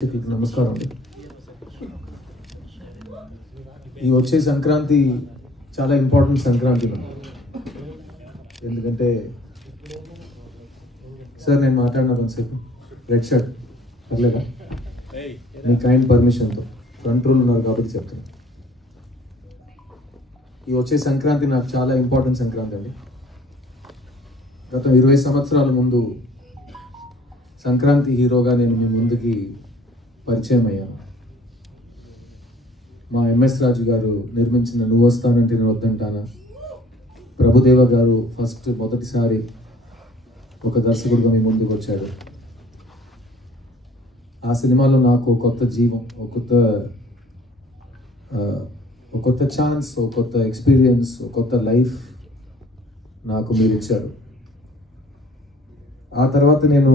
నమస్కారం అండి. ఈ వచ్చే సంక్రాంతి చాలా ఇంపార్టెంట్ సంక్రాంతి మనకి. ఎందుకంటే సార్ నేను మాట్లాడినా కొంతసేపు రెడ్ షర్ట్ పర్లేదా మీ కైండ్ పర్మిషన్తో ఫ్రంట్ రూల్ ఉన్నారు కాబట్టి చెప్తాను. ఈ వచ్చే సంక్రాంతి నాకు చాలా ఇంపార్టెంట్ సంక్రాంతి అండి. గత 20 సంవత్సరాల ముందు సంక్రాంతి హీరోగా నేను మీ ముందుకి పరిచయం అయ్యాను. మా ఎంఎస్ రాజు గారు నిర్మించిన నువ్వు వస్తానంటే నేను వద్దంటానా, ప్రభుదేవ గారు మొదటిసారి ఒక దర్శకుడిగా మీ ముందుకు వచ్చాడు. ఆ సినిమాలో నాకు కొత్త జీవం, ఒక కొత్త ఛాన్స్, ఒక కొత్త ఎక్స్పీరియన్స్, ఒక కొత్త లైఫ్ నాకు మీరు ఇచ్చారు. ఆ తర్వాత నేను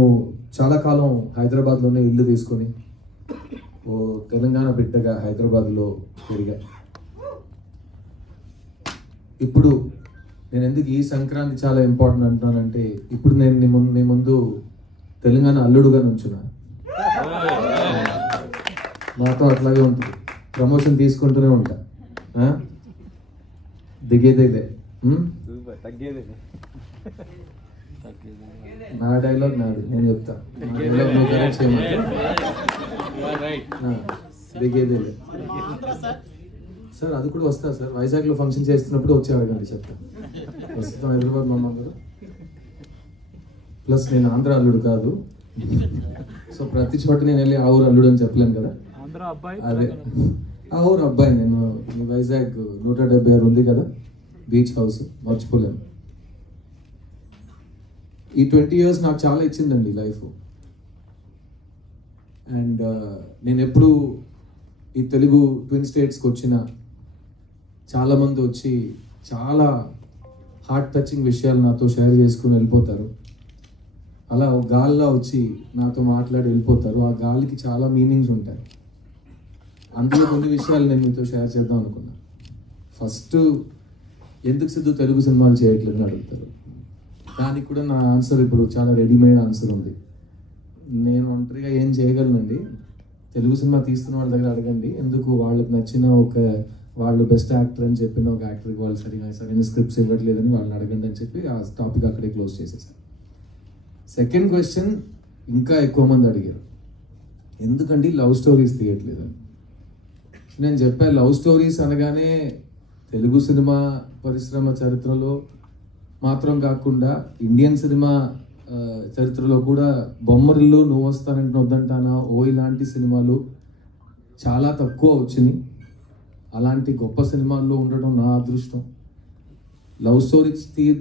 చాలా కాలం హైదరాబాద్లోనే ఇల్లు తీసుకొని ఓ తెలంగాణ బిడ్డగా హైదరాబాద్లో పెరిగా. ఇప్పుడు నేను ఎందుకు ఈ సంక్రాంతి చాలా ఇంపార్టెంట్ అంటున్నానంటే, ఇప్పుడు నేను మీ ముందు తెలంగాణ అల్లుడుగా నుంచున్నాను. నాతో అట్లాగే ఉంటుంది, ప్రమోషన్ తీసుకుంటూనే ఉంటా, దిగేదేలే. నా డైలాగ్ నాది, నేను చెప్తా. దిగేదేలే సార్, అది కూడా వస్తా సార్. వైజాగ్లో ఫంక్షన్ చేస్తున్నప్పుడు వచ్చి అడగండి, చెప్తా. ప్రస్తుతం హైదరాబాద్ ఉన్నాం కదా. ప్లస్ నేను ఆంధ్ర అల్లుడు కాదు, సో ప్రతి చోట నేను వెళ్ళి ఆ ఊరు అల్లుడు అని చెప్పలేను కదా. అదే ఆ ఊరు అబ్బాయి నేను. వైజాగ్ 176 ఉంది కదా బీచ్ హౌస్, మర్చిపోలేను. ఈ 20 years నాకు చాలా ఇచ్చిందండి లైఫ్. అండ్ నేను ఎప్పుడు ఈ తెలుగు ట్విన్ స్టేట్స్కి వచ్చిన చాలామంది వచ్చి చాలా హార్ట్ టచింగ్ విషయాలు నాతో షేర్ చేసుకుని వెళ్ళిపోతారు. అలా ఒక గాలిలా వచ్చి నాతో మాట్లాడి వెళ్ళిపోతారు. ఆ గాలికి చాలా మీనింగ్స్ ఉంటాయి. అందులో కొన్ని విషయాలు నేను మీతో షేర్ చేద్దాం అనుకున్నా. ఫస్ట్, ఎందుకు సిద్ధు తెలుగు సినిమాలు చేయట్లేదు అని అడుగుతారు. దానికి కూడా నా ఆన్సర్ ఇప్పుడు చాలా రెడీమేడ్ ఆన్సర్ ఉంది. నేను ఒంటరిగా ఏం చేయగలనండి. తెలుగు సినిమా తీస్తున్న వాళ్ళ దగ్గర అడగండి, ఎందుకు వాళ్ళకి నచ్చిన వాళ్ళు బెస్ట్ యాక్టర్ అని చెప్పిన ఒక యాక్టర్కి వాళ్ళు సరైన స్క్రిప్ట్స్ ఇవ్వట్లేదని వాళ్ళని అడగండి అని చెప్పి ఆ టాపిక్ అక్కడే క్లోజ్ చేసేసాను. సెకండ్ క్వశ్చన్ ఇంకా ఎక్కువ మంది అడిగారు, ఎందుకండి లవ్ స్టోరీస్ తీయట్లేదని. నేను చెప్పాను, లవ్ స్టోరీస్ అనగానే తెలుగు సినిమా పరిశ్రమ చరిత్రలో మాత్రం కాకుండా ఇండియన్ సినిమా చరిత్రలో కూడా బొమ్మరిల్లు, నువ్వు వస్తానంటే వద్దంటానా, ఓ ఇలాంటి సినిమాలు చాలా తక్కువ వచ్చినాయి. అలాంటి గొప్ప సినిమాల్లో ఉండడం నా అదృష్టం. లవ్ స్టోరీ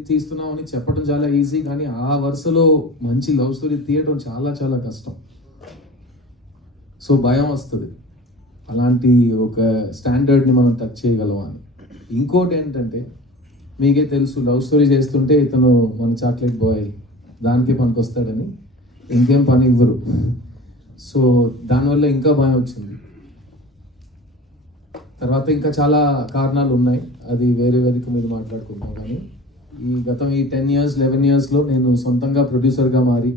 తీస్తున్నామని చెప్పడం చాలా ఈజీ, కానీ ఆ వరుసలో మంచి లవ్ స్టోరీ తీయడం చాలా చాలా కష్టం. సో భయం వస్తుంది, అలాంటి ఒక స్టాండర్డ్ని మనం టచ్ చేయగలమా అని. ఇంకోటి ఏంటంటే, మీకే తెలుసు, లవ్ స్టోరీ చేస్తుంటే ఇతను మన చాక్లెట్ బాయ్, దానికే పనికి వస్తాడని ఇంకేం పని ఇవ్వరు. సో దానివల్ల ఇంకా భయం వచ్చింది. తర్వాత ఇంకా చాలా కారణాలు ఉన్నాయి, అది వేరే వేదిక మీద మాట్లాడుకుంటాం. కానీ ఈ 10 years 11 yearsలో నేను సొంతంగా ప్రొడ్యూసర్గా మారి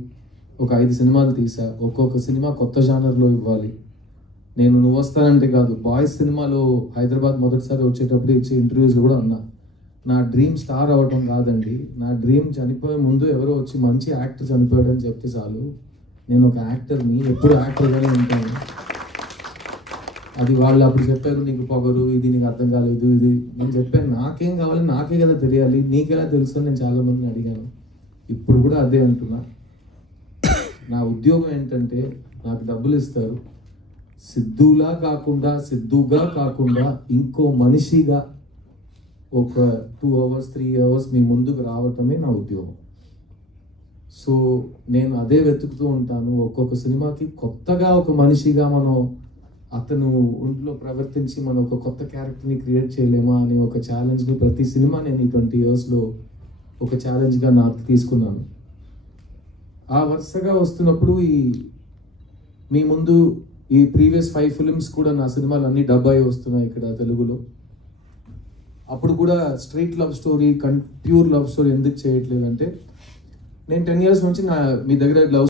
ఒక 5 సినిమాలు తీసా. ఒక్కొక్క సినిమా కొత్త జానర్లో ఇవ్వాలి. నేను నువ్వు వస్తానంటే కాదు, బాయ్స్ సినిమాలో హైదరాబాద్ మొదటిసారి వచ్చేటప్పుడు ఇచ్చే ఇంటర్వ్యూస్లో కూడా అన్నా, నా డ్రీమ్ స్టార్ అవ్వటం కాదండి, నా డ్రీమ్ చనిపోయే ముందు ఎవరో వచ్చి మంచి యాక్టర్ చనిపోయాడని చెప్తే చాలు, నేను ఒక యాక్టర్ని, ఎప్పుడు యాక్టర్గానే ఉంటాను. అది వాళ్ళు అప్పుడు చెప్పారు, నీకు పొగరు, ఇది నీకు అర్థం కాలేదు, ఇది. నేను చెప్పాను, నాకేం కావాలి, నాకే కదా తెలియాలి, నీకెలా తెలుసు అని నేను చాలామందిని అడిగాను. ఇప్పుడు కూడా అదే అంటున్నా. నా ఉద్యోగం ఏంటంటే, నాకు డబ్బులు ఇస్తారు, సిద్ధుగా కాకుండా ఇంకో మనిషిగా ఒక 2 hours 3 hours మీ ముందుకు రావటమే నా ఉద్యోగం. సో నేను అదే వెతుకుతూ ఉంటాను. ఒక్కొక్క సినిమాకి కొత్తగా ఒక మనిషిగా అతను ఒంట్లో ప్రవర్తించి మనం ఒక కొత్త క్యారెక్టర్ని క్రియేట్ చేయలేమా అని ఒక ఛాలెంజ్ని ప్రతి సినిమా నేను ఈ 20 yearsలో ఒక ఛాలెంజ్గా నాకు తీసుకున్నాను. ఆ వరుసగా వస్తున్నప్పుడు మీ ముందు ఈ ప్రీవియస్ 5 films కూడా నా సినిమాలు అన్ని డబ్ అయి వస్తున్నాయి ఇక్కడ తెలుగులో. అప్పుడు కూడా street love story, pure love story ఎందుకు చేయట్లేదంటే, నేను 10 years నుంచి మీ దగ్గర లవ్